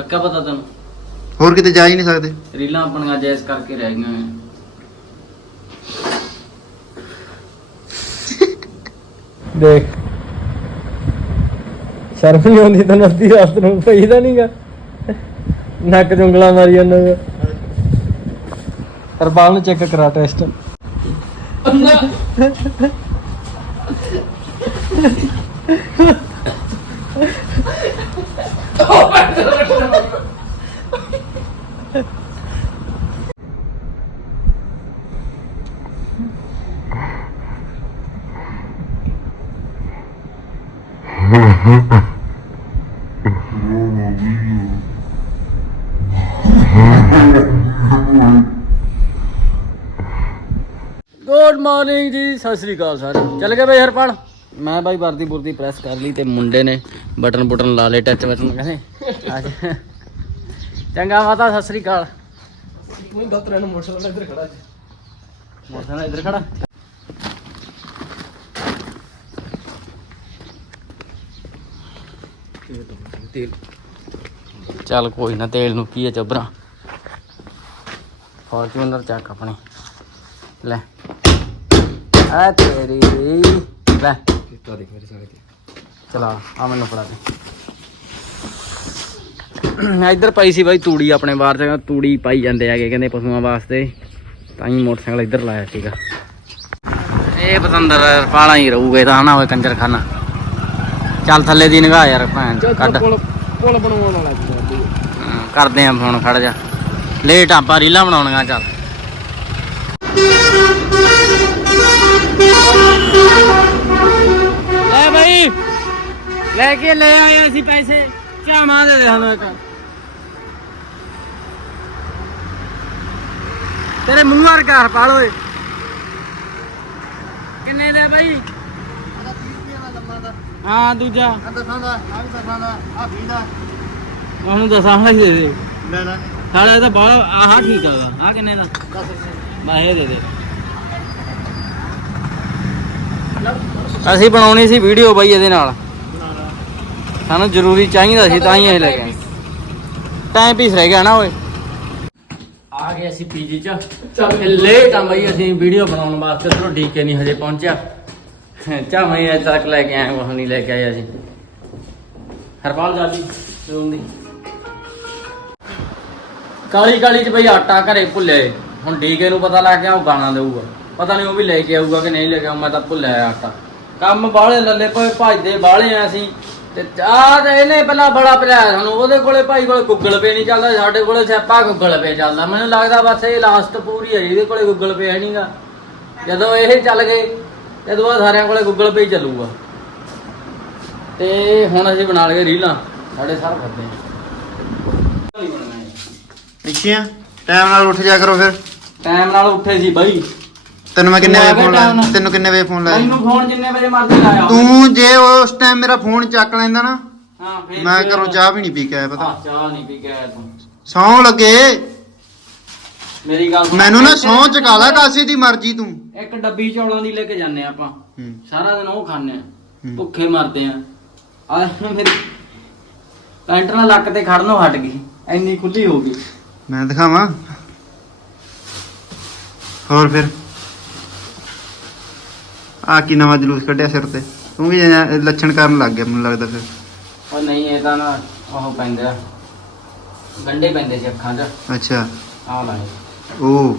ਪੱਕਾ ਪਤਾ ਤੈਨੂੰ? ਹੋਰ ਕਿਤੇ ਜਾ ਹੀ ਨਹੀਂ ਸਕਦੇ। ਰੀਲਾਂ ਆਪਣੀਆਂ ਜੈਸ ਕਰਕੇ ਰਹਿ ਗਈਆਂ ਐ। ਦੇਖ। ਸ਼ਰਮ ਨਹੀਂ ਆਉਂਦੀ ਤੈਨੂੰ ਅੱਧੀ ਰਾਤ ਨੂੰ ਪਈਦਾ ਨਹੀਂਗਾ ਨੱਕ ਜੁੰਗਲਾ ਮਾਰੀ ਜਾਂਦਾ ਗਾ। ਹਰਪਾਲ ਨੂੰ ਚੈੱਕ ਕਰਾ ਟੈਸਟ। ਗੁੱਡ ਮਾਰਨਿੰਗ ਜੀ ਸਤਿ ਸ੍ਰੀ ਅਕਾਲ ਸਾਰੇ ਚੱਲ ਗਏ ਬਈ ਹਰਪਾਲ। ਮੈਂ ਬਾਈ ਵਰਦੀ ਬੁਰਦੀ ਪ੍ਰੈਸ ਕਰ ਲਈ ਤੇ ਮੁੰਡੇ ਨੇ ਬਟਨ ਬਟਨ ਲਾ ਲਏ ਟੱਚ ਬਟਨ ਕਹਿੰਦੇ ਅੱਜ। ਚੰਗਾ ਮਾਤਾ ਸਤਿ ਸ੍ਰੀ ਅਕਾਲ। ਮੋਟਰਸਾਈਕਲ ਇੱਧਰ ਖੜਾ ਮੋਟਰਸਾਈਕਲ ਇੱਧਰ ਖੜਾ। ਤੇਲ। ਚੱਲ ਕੋਈ ਨਾ ਤੇਲ ਨੂੰ ਕੀ ਹੈ ਚੱਬਰਾ। ਫੋਰਚੂਨਰ ਚੱਕ ਆਪਣੀ। ਲੈ। ਆ ਤੇਰੀ ਲੈ। ਕੀਤਾ ਦੇਖ ਮੇਰੇ ਸਾਰੇ ਤੇ। ਚਲਾ ਆ ਮੈਨੂੰ ਫੜਾ ਦੇ। ਇੱਧਰ ਪਈ ਸੀ ਬਾਈ ਤੂੜੀ ਆਪਣੇ ਬਾਹਰ ਤੇ ਤੂੜੀ ਪਾਈ ਜਾਂਦੇ ਹੈਗੇ ਕਹਿੰਦੇ ਪਸ਼ੂਆਂ ਵਾਸਤੇ। ਤਾਂ ਹੀ ਮੋਟਰਸਾਈਕਲ ਇੱਧਰ ਲਾਇਆ ਸੀਗਾ। ਇਹ ਪਤੰਦਰ ਪਾਲਾ ਹੀ ਰਹੂਗਾ ਤਾਂ ਹਨਾ ਹੋਏ ਕੰਜਰ ਖਾਨਾ ਚੱਲ ਥੱਲੇ ਦੀ ਨਿਗਾਹ ਯਾਰ ਭੈਣ ਕੱਢ। ਪੁਲ ਬਣਵਾਉਣ ਵਾਲਾ ਕਰਦੇ ਆਂ ਹੁਣ ਖੜ ਜਾ। ਲੇਟ ਆਪਾਂ ਰੀਲਾਂ ਬਣਾਉਣੀਆਂ ਚੱਲ। ਲੈ ਭਾਈ ਲੈ ਕੇ ਲੈ ਆਏ ਅਸੀਂ ਪੈਸੇ। ਚਾਮਾ ਦੇ ਦੇ ਸਾਨੂੰ ਇੱਕ। ਤੇਰੇ ਮੂੰਹ ਵਰ ਘਰ ਪਾਲ ਓਏ। ਕਿੰਨੇ ਦਾ ਭਾਈ ਹਾਂ ਦੂਜਾ। ਉਹਨੂੰ ਦਸਾਂ ਹੀ ਦੇ ਦੇ। ਸਾਲਾ ਇਹ ਤਾਂ ਬਾਹਲਾ ਆਹ ਠੀਕ ਆ ਆ ਕਿੰਨੇ ਦਾ? ਬਾ ਇਹ ਦੇ ਦੇ। ਅਸੀਂ ਬਣਾਉਣੀ ਸੀ ਵੀਡੀਓ ਬਾਈ ਇਹਦੇ ਨਾਲ। ਸਾਨੂੰ ਜ਼ਰੂਰੀ ਚਾਹੀਦਾ ਸੀ ਤਾਂ ਹੀ ਇਹ ਲੈ ਗਏ ਟਾਈਮ ਪੀਸ ਰਹਿ ਗਿਆ ਨਾ ਓਏ। ਆ ਗਏ ਅਸੀਂ ਪੀਜੀ ਚ। ਚੱਲ। ਲੇਟ ਆ ਬਾਈ ਅਸੀਂ ਵੀਡੀਓ ਬਣਾਉਣ ਵਾਸਤੇ ਚਲੋ ਡੀਕੇ ਨਹੀਂ ਹਜੇ ਪਹੁੰਚਿਆ। ਚਾਵੇਂ ਅਜੇ ਤੱਕ ਲੈ ਕੇ ਆਏ ਉਹ ਨਹੀਂ ਲੈ ਕੇ ਆਏ ਅਸੀਂ। ਹਰਪਾਲ ਜਾਲੀ ਰੂਮ ਦੀ। ਕਾਲੀ ਕਾਲੀ ਚ ਬਈ ਆਟਾ ਘਰੇ ਭੁੱਲੇ ਹੁਣ ਡੀਕੇ ਨੂੰ ਪਤਾ ਲੱਗ ਗਿਆ ਉਹ ਗਾਣਾ ਦੇਊਗਾ। ਪਤਾ ਨਹੀਂ ਉਹ ਵੀ ਲੈ ਕੇ ਆਊਗਾ ਕਿ ਨਹੀਂ ਲੈ ਕੇ ਆਊ ਮੈਂ ਤਾਂ ਭੁੱਲਿਆ ਆਟਾ। ਕੰਮ ਬਾਹਲੇ ਲੱਲੇ ਪਏ ਭਜਦੇ ਬਾਹਲੇ ਆ ਅਸੀਂ। ਤੇ ਆ ਤੇ ਇਹਨੇ ਪਹਿਲਾਂ ਬੜਾ ਪਿਲਾਇਆ ਸਾਨੂੰ। ਉਹਦੇ ਕੋਲੇ ਭਾਈ ਕੋਲੇ ਗੂਗਲ ਪੇ ਨਹੀਂ ਚੱਲਦਾ ਸਾਡੇ ਕੋਲੇ ਸਿਆਪਾ ਗੂਗਲ ਪੇ ਚੱਲਦਾ। ਮੈਨੂੰ ਲੱਗਦਾ ਬਸ ਇਹ ਲਾਸਟ ਪੂਰੀ ਹੈ ਜਿਹਦੇ ਕੋਲੇ ਗੂਗਲ ਪੇ ਹੈ ਨਹੀਂਗਾ। ਜਦੋਂ ਇਹ ਚੱਲ ਗਏ ਜਦੋਂ ਬਾਅਦ ਸਾਰਿਆਂ ਕੋਲੇ ਗੂਗਲ ਪੇ ਚੱਲੂਗਾ। ਤੇ ਹੁਣ ਅਸੀਂ ਬਣਾ ਲਏ ਰੀਲਾਂ। ਸਾਡੇ ਸਰ ਕਰਦੇ ਆ। ਪਿੱਛੇ ਟਾਈਮ ਨਾਲ ਉੱਠ ਜਾ ਕਰੋ ਫਿਰ। ਟਾਈਮ ਨਾਲ ਉੱਠੇ ਸੀ ਬਾਈ। ਤੈਨੂੰ ਮੈਂ ਕਿੰਨੇ ਵਜੇ ਫੋਨ ਲਾਇਆ? ਤੈਨੂੰ ਕਿੰਨੇ ਵਜੇ ਫੋਨ ਲਾਇਆ? ਮੈਨੂੰ ਫੋਨ ਜਿੰਨੇ ਵਜੇ ਮਰਜ਼ੀ ਲਾਇਆ। ਤੂੰ ਜੇ ਉਸ ਟਾਈਮ ਮੇਰਾ ਫੋਨ ਚੱਕ ਲੈਂਦਾ ਨਾ ਹਾਂ ਫੇਰ ਮੈਂ ਘਰੋਂ ਚਾਹ ਵੀ ਨਹੀਂ ਪੀ ਕੇ ਆਇਆ ਪਤਾ। ਹਾਂ, ਚਾਹ ਨਹੀਂ ਪੀ ਕੇ ਆਇਆ ਤੂੰ। ਸੌਂ ਲੱਗੇ। ਮੇਰੀ ਗੱਲ। ਮੈਨੂੰ ਨਾ ਸੌਂ ਚਕਾ ਲੈ ਕਾਸੇ ਦੀ ਮਰਜ਼ੀ ਤੂੰ। ਇੱਕ ਡੱਬੀ ਚੌਲਾਂ ਦੀ ਲੈ ਕੇ ਜਾਂਦੇ ਆਪਾਂ। ਸਾਰਾ ਦਿਨ ਉਹ ਖਾਂਦੇ ਆ। ਭੁੱਖੇ ਮਰਦੇ ਆ ਆ ਮੇਰੀ ਪੈਂਟ ਨਾਲ ਲੱਕ ਤੇ ਖੜਨੋਂ ਹਟ ਗਈ। ਇੰਨੀ ਖੁੱਲੀ ਹੋ ਗਈ। ਮੈਂ ਦਿਖਾਵਾਂ। ਹੋਰ ਫਿਰ? ਆ ਕੀ ਨਵਾਂ ਜਲੂਸ ਕੱਢਿਆ ਸਿਰ ਤੇ? ਤੂੰ ਵੀ ਐਂ ਲੱਛਣ ਕਰਨ ਲੱਗ ਗਿਆ ਮੈਨੂੰ ਲੱਗਦਾ ਫਿਰ। ਉਹ ਨਹੀਂ ਇਹ ਤਾਂ ਨਾ ਉਹ ਪੈਂਦੇ। ਆ ਗੰਡੇ ਪੈਂਦੇ ਸੀ ਅੱਖਾਂ 'ਚ। ਅੱਛਾ। ਆ ਲਾਏ ਉਹ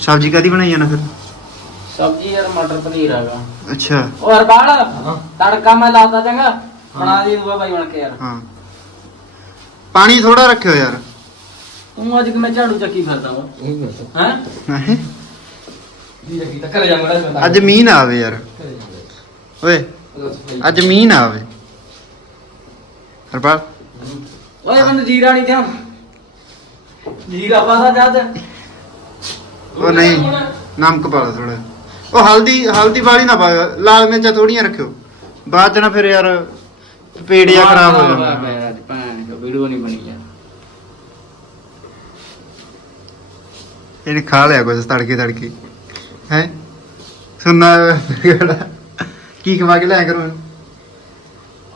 ਸਬਜ਼ੀ ਕਾਦੀ ਬਣਾਈ ਜਾਣਾ ਫਿਰ? ਸਬਜ਼ੀ ਯਾਰ ਮਟਰ ਪਨੀਰ ਹੈਗਾ। ਅੱਛਾ। ਉਹ ਹਰਬਾਲ ਤੜਕਾ ਮੈਂ ਲਾਤਾ ਚੰਗਾ। ਬਣਾ ਦੀ ਦੂਆ ਭਾਈ ਬਣ ਕੇ ਯਾਰ। ਹਾਂ। ਪਾਣੀ ਥੋੜਾ ਰੱਖਿਓ ਯਾਰ। ਤੂੰ ਅੱਜ ਕਿਵੇਂ ਝਾੜੂ ਚੱਕੀ ਫਿਰਦਾ ਵਾ? ਇਹ ਹੈ? ਰੱਖੀ ਤਾਂ ਘਰੇ ਅੱਜ ਮੀਂਹ ਨਾ ਆਵੇ ਯਾਰ। ਓਏ ਅੱਜ ਮੀਂਹ ਨਾ ਆਵੇ। ਹਰਪਾਲ। ਓਏ ਮੈਨੂੰ ਜੀਰਾ ਨਹੀਂ ਧਿਆਨ ਜੀਰਾ ਪਾਸਾ ਜਾ ਤੇ ਉਹ ਨਹੀਂ ਨਮਕ ਪਾ ਲਓ ਥੋੜਾ ਉਹ ਹਲਦੀ ਹਲਦੀ ਵਾਲੀ ਨਾ ਪਾਓ ਲਾਲ ਮਿਰਚਾਂ ਥੋੜੀਆਂ ਰੱਖਿਓ। ਬਾਅਦ ਚ ਨਾ ਫਿਰ ਯਾਰ ਪੇਟ ਜਿਹਾ ਖਰਾਬ ਹੋ ਜਾਣਾ। ਅੱਜ ਭੈਣ ਚੋ ਵੀਡੀਓ ਨਹੀਂ ਬਣੀ ਯਾਰ। ਇਹਨੇ ਖਾ ਲਿਆ ਕੁਝ ਤੜਕੇ ਤੜਕੇ। ਹੈ? ਸੁਣਨਾ ਕੀ ਖਵਾ ਕੇ ਲਿਆ ਕਰੋ?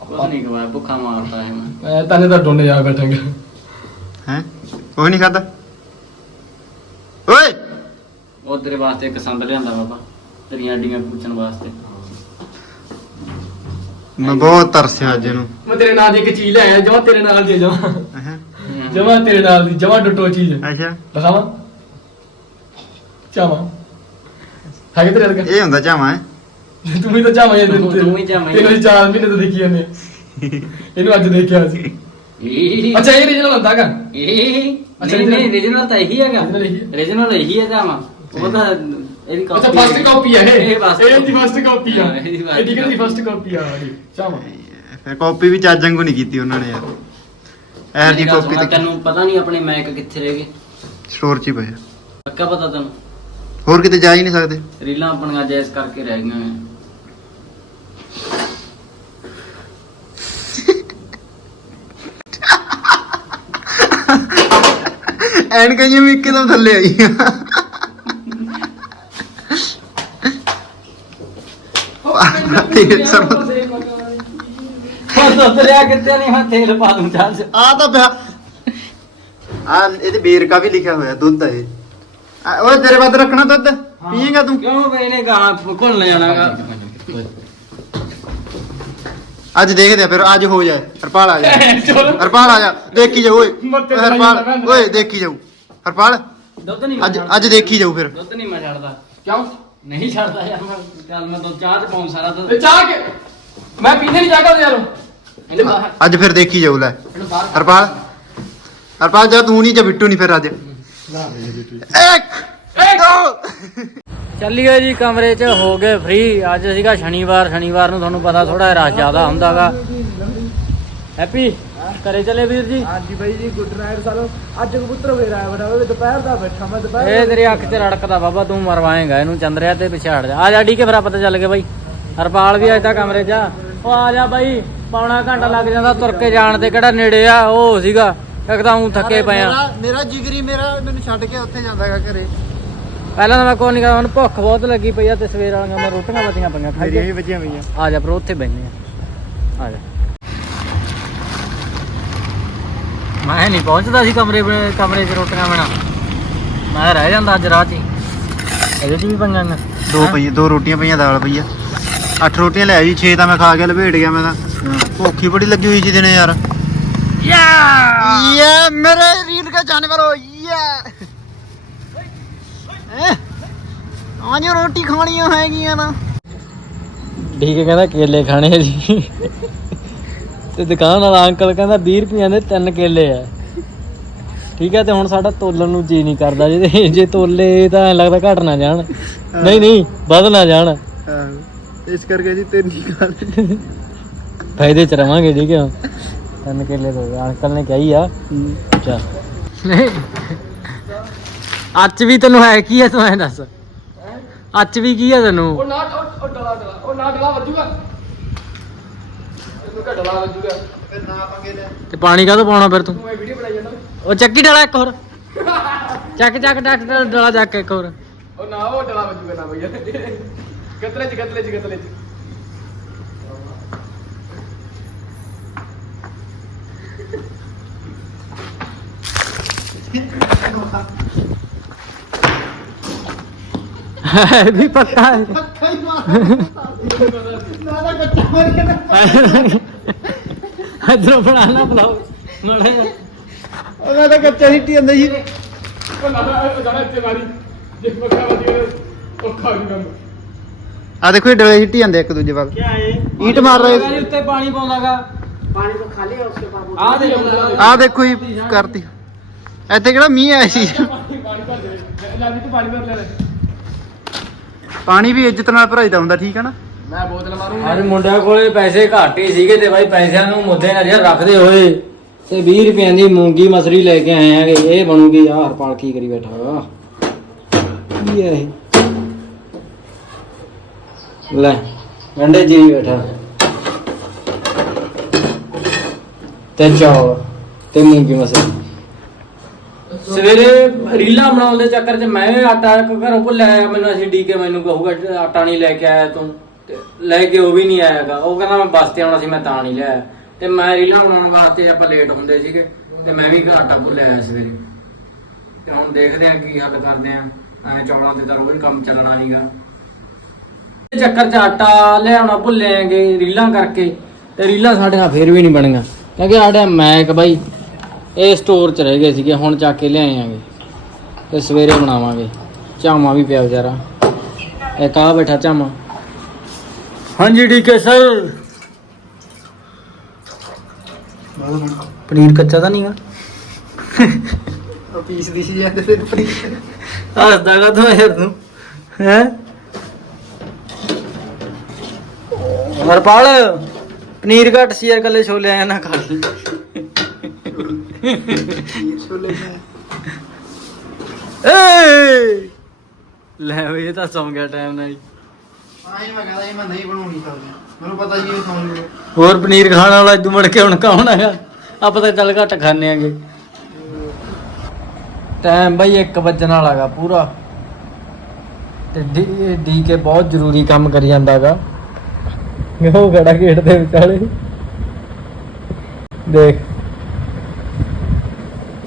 ਕੁਛ ਨਹੀਂ ਖਵਾਇਆ ਭੁੱਖਾ ਮਾਰਦਾ ਹੈ ਮੈਂ ਮੈਂ ਤਾਂ ਤਾਂ ਡੋਨੇ ਜਾ ਬੈਠਾਂਗਾ। ਹੈ? ਕੋਈ ਨਹੀਂ ਖਾਦਾ ਓਏ! ਉਹ ਤੇਰੇ ਵਾਸਤੇ ਇੱਕ ਸੰਦ ਲਿਆਂਦਾ ਬਾਬਾ ਤੇਰੀਆਂ ਅੱਡੀਆਂ ਪੁੱਛਣ ਵਾਸਤੇ। ਮੈਂ ਬਹੁਤ ਤਰਸਿਆ ਅੱਜ ਇਹਨੂੰ। ਮੈਂ ਤੇਰੇ ਨਾਲ ਦੀ ਇੱਕ ਚੀਜ਼ ਲੈ ਆਇਆ ਜਮਾ ਤੇਰੇ ਨਾਲ ਦੀ ਜਮਾ। ਹੈਂ? ਜਮਾ ਤੇਰੇ ਨਾਲ ਦੀ ਜਮਾ ਡਟੋ ਚੀਜ਼। ਅੱਛਾ। ਦਿਖਾਵਾਂ? ਚਾਵਾ। ਹੈਗੇ ਤੇਰੇ ਵਰਗਾ? ਇਹ ਹੁੰਦਾ ਚਾਵਾ ਹੈ? ਤੂੰ ਵੀ ਤਾਂ ਚਾਵਾ ਜਾਂਦੇ ਤੂੰ- ਤੂੰ ਹੀ। ਚਾਵਾਂ ਤੈਨੂੰ ਅਸੀਂ ਚਾਰ ਮਹੀਨੇ ਤੋਂ ਦੇਖੀ ਜਾਂਦੇ। ਇਹਨੂੰ ਅੱਜ ਦੇਖਿਆ ਸੀ। ਇਹ ਅੱਛਾ ਇਹ ਰੀਜਨਲ ਹੁੰਦਾਗਾ ਇਹ ਅੱਛਾ, ਨਹੀਂ ਨਹੀਂ ਰੀਜਨਲ ਤਾਂ ਇਹੀ ਹੈਗਾ। Original ਇਹੀ ਹੈ। ਰੀਜਨਲ ਇਹੀ ਹੈ ਜਾਮਾ। ਉਹ ਤਾਂ ਇਹਦੀ ਅੱਛਾ copy ਫਸਟ ਕਾਪੀ ਹੈ ਇਹ। ਇਹ first ਇਹ ਦੀ ਫਸਟ ਕਾਪੀ ਆ। ਹਾਂ, ਇਹਦੀ first ਇਹ ਦੀ copy। ਫਸਟ ਕਾਪੀ ਆ ਇਹ? ਚਾਵਾ ਫਿਰ ਕਾਪੀ ਵੀ ਚੱਜ ਵਾਂਗੂ ਨਹੀਂ ਕੀਤੀ ਉਹਨਾਂ ਨੇ ਯਾਰ। ਐਰ ਦੀ ਮੇਰੀ ਗੱਲ ਕਾਪੀ ਤੇ ਤੈਨੂੰ ਪਤਾ ਨਹੀਂ ਆਪਣੇ ਮੈਕ ਕਿੱਥੇ ਰਹਿ ਗਏ। ਸਟੋਰ 'ਚ ਹੀ ਪਿਆ ਪੱਕਾ ਪਤਾ ਤੈਨੂੰ? ਹੋਰ ਕਿਤੇ ਜਾ ਹੀ ਨਹੀਂ ਸਕਦੇ। ਰੀਲਾਂ ਆਪਣੀਆਂ ਜੈਸ ਕਰਕੇ ਰਹਿ ਗਈਆਂ ਨੇ। ਐਨਕਾਂ ਜਿਹੀਆਂ ਵੀ ਇੱਕਦਮ ਥੱਲੇ ਸਰੋਂ ਨਹੀਂ ਮੈਂ ਤੇਲ ਪਾ ਦੂੰ ਚਾਹ ਚ ਆ ਤਾਂ ਪਿਆ। ਆ ਇਹਦੇ ਬੇਰਕਾ ਵੀ ਲਿਖਿਆ ਹੋਇਆ ਦੁੱਧ ਇਹ। ਆ, ਓਏ ਤੇਰੇ ਵੱਧ ਰੱਖਣਾ ਦੁੱਧ? ਪੀਏਗਾ ਤੂੰ? ਕਿਉਂ ਬਈ ਨੇ ਗਾਣਾ ਘੁਲ ਲੈ ਜਾਣਾਗਾ ਅੱਜ ਦੇਖਦੇ ਆ ਫਿਰ ਅੱਜ ਹੋ ਜਾਏ। ਹਰਪਾਲ ਆ ਜਾ। ਚਲੋ। ਹਰਪਾਲ ਆ ਜਾ। ਦੇਖੀ ਜਾਓ ਓਏ। ਮੱਥੇ ਓਏ ਤੇ ਲਾਈ ਹਰਪਾਲ ਜਾਂਦਾ। ਓਏ ਦੇਖੀ ਜਾਓ ਹਰਪਾਲ ਦੁੱਧ ਨਹੀਂ ਮੈਂ ਅੱਜ ਛੱਡਦਾ। ਅੱਜ ਦੇਖੀ ਜਾਓ ਫਿਰ। ਦੁੱਧ ਨਹੀਂ ਮੈਂ ਛੱਡਦਾ। ਕਿਉਂ? ਨਹੀਂ ਛੱਡਦਾ ਯਾਰ ਮੈਂ ਕੱਲ ਮੈਂ ਦੁੱਧ ਚਾਹ ਚ ਪਾਉਂ ਸਾਰਾ ਦੁੱਧ। ਤੇ ਚਾਹ ਕੇ ਮੈਂ ਪੀਣੇ ਨਹੀਂ ਜਾਗਾ ਯਾਰ। ਇਹਨੂੰ ਬਾਹਰ ਅੱਜ ਫਿਰ ਦੇਖੀ ਜਾਓ ਲੈ। ਇਹਨੂੰ ਬਾਹਰ ਹਰਪਾਲ ਹਰਪਾਲ ਜਾ ਤੂੰ ਨਹੀਂ ਜਾਂ ਬਿੱਟੂ ਨਹੀਂ ਫਿਰ ਅੱਜ। ਚੱਲੀਏ ਜੀ ਕਮਰੇ 'ਚ ਹੋ ਗਏ ਫ੍ਰੀ ਅੱਜ ਸੀਗਾ ਸ਼ਨੀਵਾਰ ਸ਼ਨੀਵਾਰ ਨੂੰ ਤੁਹਾਨੂੰ ਪਤਾ ਥੋੜਾ ਰਸ਼ ਜ਼ਿਆਦਾ ਹੁੰਦਾਗਾ। ਹੈਪੀ ਘਰੇ ਚਲੇ ਵੀਰ ਜੀ? ਹਾਂਜੀ ਬਾਈ ਜੀ ਗੁੱਡ ਨਾਈਟ ਸਾਲੋ ਅੱਜ ਕਬੂਤਰ ਫੇਰ ਆਇਆ ਬੜਾ ਉਹ ਦੁਪਹਿਰ ਦਾ ਬੈਠਾ ਮੈਂ ਦੁਪਹਿਰ ਇਹ ਤੇਰੀ ਅੱਖ 'ਚ ਰੜਕਦਾ ਬਾਬਾ ਤੂੰ ਮਰਵਾਏਗਾ ਇਹਨੂੰ ਚੰਦਰਿਆ ਤੇ ਪਿਛਾੜ ਜਾ। ਆ ਜਾ ਡੀ ਕੇ ਫਿਰ ਪਤਾ ਚੱਲ ਗਿਆ ਬਾਈ। ਹਰਪਾਲ ਵੀ ਅੱਜ ਤਾਂ ਕਮਰੇ 'ਚ ਆ। ਉਹ ਆ ਜਾ ਬਾਈ ਪੌਣਾ ਘੰਟਾ ਲੱਗ ਜਾਂਦਾ ਤੁਰ ਕੇ ਜਾਣ ਤੇ ਕਿਹੜਾ ਨੇੜੇ ਆ ਉਹ ਸੀਗਾ। ਇੱਕ ਤਾਂ ਉਂ ਥੱਕੇ ਪਏ ਆ। ਮੇਰਾ ਮੇਰਾ ਜਿਗਰੀ ਮੇਰਾ ਮੈਨੂੰ ਛੱਡ ਕੇ ਉੱਥੇ ਜਾਂਦਾ ਹੈਗਾ ਘਰੇ। ਪਹਿਲਾਂ ਤਾਂ ਮੈਂ ਕੋਈ ਨਹੀਂ ਕਰਦਾ ਮੈਨੂੰ ਭੁੱਖ ਬਹੁਤ ਲੱਗੀ ਪਈ ਆ ਤੇ ਸਵੇਰ ਵਾਲੀਆਂ ਮੈਂ ਰੋਟੀਆਂ ਬਚੀਆਂ ਪਈਆਂ ਖਾਈ ਮੇਰੀਆਂ ਵੀ ਵੱਜੀਆਂ ਹੋਈਆਂ ਆ ਜਾ ਬਰੋ ਉੱਥੇ ਬੈਠਨੇ ਆ। ਆ ਜਾ। ਮੈਂ ਨਹੀਂ ਪਹੁੰਚਦਾ ਸੀ ਕਮਰੇ ਬ- ਕਮਰੇ 'ਚ ਰੋਟੀਆਂ ਬਣਾ। ਮੈਂ ਰਹਿ ਜਾਂਦਾ ਅੱਜ ਰਾਤ ਹੀ। ਇਹਦੇ 'ਚ ਵੀ ਪੰਗਾਂ ਨੇ। ਦੋ ਪਈ ਦੋ ਰੋਟੀਆਂ ਪਈਆਂ ਦਾਲ ਪਈ ਆ। ਅੱਠ ਰੋਟੀਆਂ ਲੈ ਆਈ 6 ਤਾਂ ਮੈਂ ਖਾ ਕੇ ਲਪੇਟ ਗਿਆ ਮੈਂ ਤਾਂ। ਭੁੱਖੀ ਬੜੀ ਲੱਗੀ ਹੋਈ ਸੀ ਦਿਨੇ ਯਾਰ। ਯਾ ਯਾ ਮੇਰੇ ਰੀਲ का जानवर हो ਯਾ ਆਜ ਰੋਟੀ ਖਾਣੀਆਂ ਹੈਗੀਆਂ ਨਾ ਠੀਕ ਹੈ ਕਹਿੰਦਾ ਕੇਲੇ ਖਾਣੇ ਆ ਜੀ ਤੇ ਦੁਕਾਨ ਵਾਲਾ ਅੰਕਲ ਕਹਿੰਦਾ 20 ਰੁਪਈਆਂ ਦੇ ਤਿੰਨ ਕੇਲੇ ਆ ਠੀਕ ਹੈ ਤੇ ਹੁਣ ਸਾਡਾ ਤੋਲਣ ਨੂੰ ਜੀ ਨਹੀਂ ਕਰਦਾ ਜੇ ਜੇ ਤੋਲੇ ਤਾਂ ਐਂ ਲੱਗਦਾ ਘਟ ਨਾ ਜਾਣ ਨਹੀਂ ਨਹੀਂ ਵੱਧ ਨਾ ਜਾਣ ਇਸ ਕਰਕੇ ਜੀ ਤੇ ਨਹੀਂ ਖਾ ਲਈ ਫਾਇਦੇ ਚ ਰਵਾਂਗੇ ਠੀਕ ਹੈ ਤਿੰਨ ਕੇਲੇ ਦੋ ਅੰਕਲ ਨੇ ਕਹੀ ਆ। ਚਾ ਨਹੀਂ। ਅੱਜ ਵੀ ਤੈਨੂੰ ਹੈ ਕੀ ਹੈ ਤੂੰ ਐ ਦੱਸ। ਅੱਜ ਵੀ ਕੀ ਹੈ ਤੈਨੂੰ? ਉਹ ਨਾ ਉਹ ਉਹ ਡਲਾ ਡਲਾ। ਉਹ ਨਾ ਡਲਾ ਵੱਜੂਗਾ। ਇਹਨੂੰ ਕਾ ਡਲਾ ਵੱਜੂਗਾ। ਫਿਰ ਨਾ ਪੰਗੇ ਲੈ। ਤੇ ਪਾਣੀ ਕਾਹਤੋਂ ਪਾਉਣਾ ਫਿਰ ਤੂੰ? ਤੂੰ ਇਹ ਵੀਡੀਓ ਬਣਾਈ ਜਾਂਦਾ। ਉਹ ਚੱਕੀ ਡਾਲਾ ਇੱਕ ਹੋਰ। ਚੱਕ ਚੱਕ ਡਾਕ ਡਾਲਾ ਚੱਕ ਇੱਕ ਹੋਰ। ਉਹ ਨਾ ਉਹ ਡਲਾ ਵੱਜੂਗਾ ਨਾ ਭਈਆ ਗਤਲੇ ਚ ਗਤਲੇ ਚ ਗਤਲੇ ਚ? ਹੈ ਵੀ ਪੱਕਾ ਹੈ। ਇਧਰੋਂ ਬਣਾ ਨਾ ਬਲਾਓ ਮੜੇ ਉਹ ਮੈਂ ਤਾਂ ਕੱਚਾ ਸਿੱਟੀ ਜਾਂਦਾ ਜੀ। ਉਹ ਨਾ ਉਹ ਜਾਣਾ ਇੱਥੇ ਮਾਰੀ ਜੇ ਪੱਕਾ ਵੱਜੂਗਾ ਔਖਾ ਹੋ ਜੂਗਾ ਆ ਦੇਖੋ ਇਹ ਡਲੇ ਸਿੱਟੀ ਜਾਂਦੇ ਇੱਕ ਦੂਜੇ ਵੱਲ। ਕੀ ਹੈ ਈਂਟ ਮਾਰ ਰਹੇ ਉੱਤੇ ਪਾਣੀ ਪਾਉਂਦਾਗਾ। ਪਾਣੀ ਤੋਂ ਖਾਲੀ ਹੈ ਉਸਕੇ ਬਾਅਦ ਆ ਦੇ ਆ ਦੇਖੋ ਕਰਤੀ। ਇੱਥੇ ਕਿਹੜਾ ਮੀਂਹ ਆਇਆ ਸੀ? ਪਾਣੀ ਵੀ ਇੱਜ਼ਤ ਨਾਲ ਭਰਾਈਦਾ ਹੁੰਦਾ ਠੀਕ ਹੈ ਨਾ? ਮੈਂ ਬੋਤਲ ਮਾਰੂੰਗਾ ਅੱਜ ਮੁੰਡਿਆਂ ਕੋਲੇ ਪੈਸੇ ਘੱਟ ਹੀ ਸੀਗੇ ਤੇ ਬਾਈ ਪੈਸਿਆਂ ਨੂੰ ਮੁੱਦੇ ਨਜ਼ਰ ਰੱਖਦੇ ਹੋਏ ਤੇ 20 ਰੁਪਈਆਂ ਦੀ ਮੂੰਗੀ ਮਸਰੀ ਲੈ ਕੇ ਆਏ ਆਂਗੇ ਇਹ ਬਣੂਗੀ। ਯਾਰ ਹਰਪਾਲ ਕੀ ਕਰੀ ਬੈਠਾ ਵਾ। ਕੀ ਹੈ ਇਹ? ਲੈ ਗੰਡੇ ਜੀ ਬੈਠਾ। ਤੇ ਚੌਲ ਤੇ ਮੂੰਗੀ ਮਸਰੀ। ਸਵੇਰੇ ਰੀਲਾਂ ਬਣਾਉਣ ਦੇ ਚੱਕਰ 'ਚ ਮੈਂ ਆਟਾ ਘਰੋਂ ਭੁੱਲਿਆ ਆਇਆ ਮੈਨੂੰ ਅਸੀਂ ਡੀ ਮੈਨੂੰ ਕਹੂਗਾ, ਆਟਾ ਨਹੀਂ ਲੈ ਕੇ ਆਇਆ ਤੂੰ। ਤੇ ਲੈ ਕੇ ਉਹ ਵੀ ਨਹੀਂ ਆਇਆਗਾ। ਉਹ ਕਹਿੰਦਾ ਮੈਂ ਬੱਸ ਤੇ ਆਉਣਾ ਸੀ, ਮੈਂ ਤਾਂ ਨਹੀਂ ਲਿਆਇਆ। ਤੇ ਮੈਂ ਰੀਲਾਂ ਬਣਾਉਣ ਵਾਸਤੇ ਆਪਾਂ ਲੇਟ ਹੁੰਦੇ ਸੀਗੇ, ਤੇ ਮੈਂ ਵੀ ਆਟਾ ਭੁੱਲਿਆ ਆਇਆ ਸਵੇਰੇ। ਤੇ ਹੁਣ ਦੇਖਦੇ ਆਂ ਕੀ ਹੱਲ ਕਰਦੇ ਆਂ ਐ ਚੌਲਾਂ ਤੇ ਤਾਂ ਰੋਜ਼ ਕੰਮ ਚੱਲਣਾ ਨਹੀਂਗਾ ਇਹ ਚੱਕਰ ਚ ਆਟਾ ਲਿਆਉਣਾ ਭੁੱਲੇ ਆਂਗੇ ਰੀਲਾਂ ਕਰਕੇ, ਤੇ ਰੀਲਾਂ ਸਾਡੇ ਨਾਲ ਫੇਰ ਵੀ ਨਹੀਂ ਬਣੀਆਂ। ਕਿਉਂਕਿ ਸਾਡੇ ਮੈਕ ਬਾਈ ਇਹ ਸਟੋਰ ਚ ਰਹਿ ਗਏ ਸੀਗੇ, ਹੁਣ ਚੱਕ ਕੇ ਲਿਆਏ ਆਂਗੇ। ਤੇ ਸਵੇਰੇ ਬਣਾਵਾਂਗੇ। ਝਾਮਾ ਵੀ ਪਿਆ ਵਿਚਾਰਾ। ਇੱਕ ਆ ਬੈਠਾ ਝਾਮਾ ਹਾਂਜੀ, ਠੀਕ ਹੈ, ਸਰ। ਪਨੀਰ ਕੱਚਾ ਤਾਂ ਨਹੀਂਗਾ ਉਹ ਪੀਸ ਦੀ ਸੀ ਜਾਂਦੇ ਫਿਰ ਫਰੀ ਹੱਸਦਾ ਕਾ ਤੂੰ ਯਾਰ ਤੂੰ। ਹੈ? ਹਰਪਾਲ, ਪਨੀਰ ਘੱਟ ਸੀ ਯਾਰ ਕੱਲੇ ਛੋਲੇ ਆਇਆ ਨਾ ਖਾ ਲਈ ਏ ਲੈ ਵੀ ਇਹ ਤਾਂ ਸੌਂ ਗਿਆ ਟਾਈਮ ਨਾਲ ਹੀ। ਆਈ ਮੈਂ ਕਹਿੰਦਾ ਸੀ ਮੈਂ ਨਹੀਂ ਬਣਾਉਣੀ ਚਾਹੁੰਦਾ ਮੈਨੂੰ ਪਤਾ ਜੀ ਇਹ ਸੌਂ ਜੂਗਾ। ਹੋਰ ਪਨੀਰ ਖਾਣ ਵਾਲਾ ਇਦੋਂ ਮੁੜ ਕੇ ਹੁਣ ਕੌਣ ਹੈਗਾ? ਆਪਾਂ ਤਾਂ ਚੱਲ ਘੱਟ ਖਾਣੇ ਆਂਗੇ। ਟਾਈਮ ਬਈ 1 ਵਜਣ ਵਾਲਾਗਾ ਪੂਰਾ। ਤੇ ਡੀ ਡੀ ਕੇ ਬਹੁਤ ਜ਼ਰੂਰੀ ਕੰਮ ਕਰੀ ਜਾਂਦਾਗਾ ਉਹ ਗੜਾ ਗੇਟ ਦੇ ਵਿਚਾਲੇ। ਦੇਖ।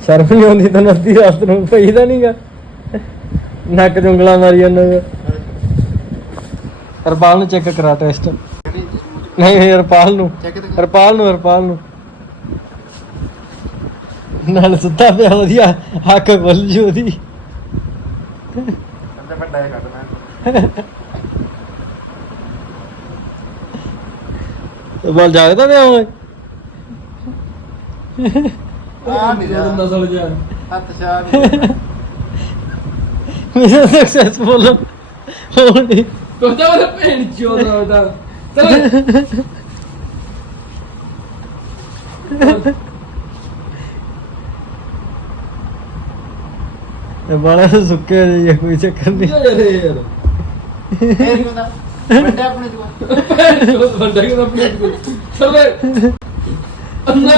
ਸ਼ਰਮ ਨਹੀਂ ਆਉਂਦੀ ਤੈਨੂੰ ਅੱਧੀ ਰਾਤ ਨੂੰ ਪਈਦਾ ਨਹੀਂਗਾ। ਨੱਕ ਜੁੰਗਲਾ ਮਾਰੀ ਜਾਂਦਾ। ਹਰਪਾਲ ਨੂੰ ਚੈੱਕ ਕਰਾ ਟੈਸਟ। ਨਹੀਂ ਹਰਪਾਲ ਨੂੰ। ਹਰਪਾਲ ਨੂੰ ਹਰਪਾਲ ਨੂੰ। ਨਾਲ ਸੁੱਤਾ ਪਿਆ ਵਧੀਆ ਹੱਕ ਖੁੱਲ ਜੂ ਉਹਦੀ। ਅੰਦਰ ਵੱਡਾ ਹੈ ਕੱਟ ਮੈਂ। ਬੋਲ ਜਾਗਦਾ ਪਿਆ ਓਏ। ਆ ਨਹੀਂ ਜਾ ਨਸਲ ਜਾ ਹੱਥ ਸ਼ਾਹ ਵੀ ਮੇਰਾ ਸਕਸੈਸਫੁਲ ਹੋਣੀ ਕੋਤਾ ਵਾਲਾ ਭੈਣ ਚੋਦਾ ਉਹਦਾ ਚਲ। ਇਹ ਬਾਲਾ ਸੁੱਕੇ ਜਿਹੇ ਕੋਈ ਚੱਕਰ ਨਹੀਂ। ਯਾਰ ਯਾਰ? ਫੇਰ ਕੀ ਹੁੰਦਾ ਵੱਡਾ ਆਪਣੇ ਜੂਆ ਭੈਣ ਚੋਦ ਬੰਦਾ ਕਿ ਆਪਣੇ ਕੋਲ। ਚਲੇ। ਅੰਨਾ।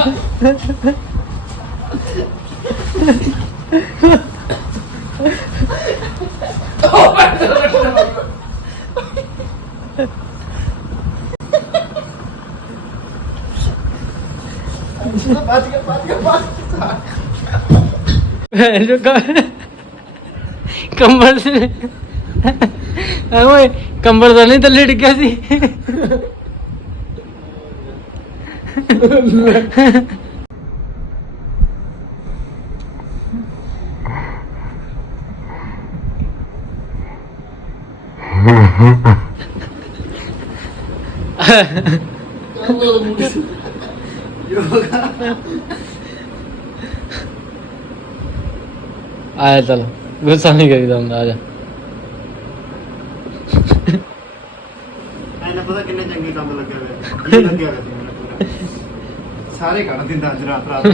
ਬਚ ਕੰਬਲ ਸੇ। ਓਏ ਕੰਬਲ ਤਾਂ ਨਹੀਂ ਥੱਲੇ ਡਿੱਗਿਆ ਸੀ। ਆਇਆ ਚਲ ਗੁੱਸਾ ਨਹੀਂ ਕਰੀਦਾ ਹੁੰਦਾ ਆ ਜਾ ਐਨਾ ਪਤਾ ਕਿੰਨੇ ਚੰਗੇ ਕੰਮ ਲੱਗਿਆ ਹੋਇਆ ਜੀ ਲੱਗਿਆ ਹੋਇਆ ਸੀ ਮੈਨੂੰ ਪੂਰਾ ਸਾਰੇ ਕੱਢ ਦਿੰਦਾ ਅੱਜ ਰਾਤ ਰਾਤ